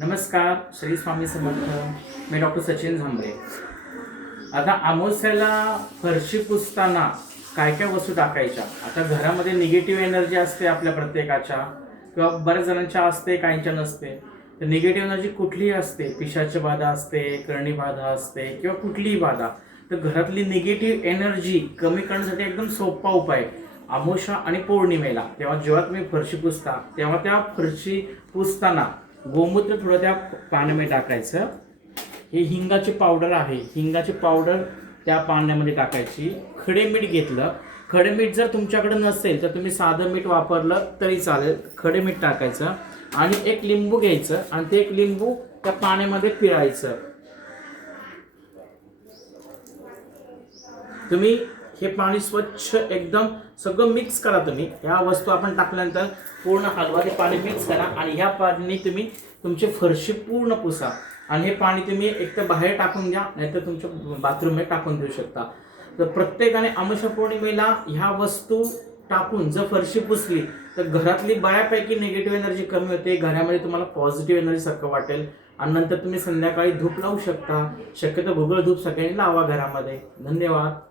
नमस्कार, श्री स्वामी समर्थ. मी डॉक्टर सचिन झांबरे. आता अमावस्याला फरशी पुसताना काय काय वस्तू टाकायच्या. आता घरामध्ये निगेटिव्ह एनर्जी असते आपल्या प्रत्येकाच्या, किंवा बऱ्याच जणांच्या असते, काहींच्या नसते. तर निगेटिव्ह एनर्जी कुठलीही असते, पिशाची बाधा असते, करणी बाधा असते, किंवा कुठलीही बाधा. तर घरातली निगेटिव्ह एनर्जी कमी करण्यासाठी एकदम सोपा उपाय, अमावस्या आणि पौर्णिमेला जेव्हा तुम्ही फरशी पुसता तेव्हा त्या फरशी पुसताना गोमूत्र थोडं त्या पाण्यामध्ये टाकायचं. ही हिंगाची पावडर आहे, हिंगाची पावडर त्या पाण्यामध्ये टाकायची. खडे मीठ घेतलं, खडे मीठ जर तुमच्याकडे नसेल तर तुम्ही साधं मीठ वापरलं तरी चालेल. खडे मीठ टाकायचं आणि एक लिंबू घ्यायचं आणि ते एक लिंबू त्या पाण्यामध्ये पिळायचं. तुम्ही हे पाणी स्वच्छ एकदम सगळं मिक्स करा. तुम्ही ह्या वस्तू आपण टाकल्यानंतर पूर्ण हलवा, ते पाणी मिक्स करा आणि ह्या पाणी तुम्ही तुमची फरशी पूर्ण पुसा. आणि हे पाणी तुम्ही एक तर बाहेर टाकून द्या, नाहीतर तुमच्या बाथरूममध्ये टाकून देऊ शकता. तर प्रत्येकाने अमावस्या पौर्णिमेला ह्या वस्तू टाकून जर फरशी पुसली तर घरातली बऱ्यापैकी निगेटिव्ह एनर्जी कमी होते. घरामध्ये तुम्हाला पॉझिटिव्ह एनर्जी सारखं वाटेल. आणि नंतर तुम्ही संध्याकाळी धूप लावू शकता. शक्यतो भुगळ धूप सगळ्यांनी लावा घरामध्ये. धन्यवाद.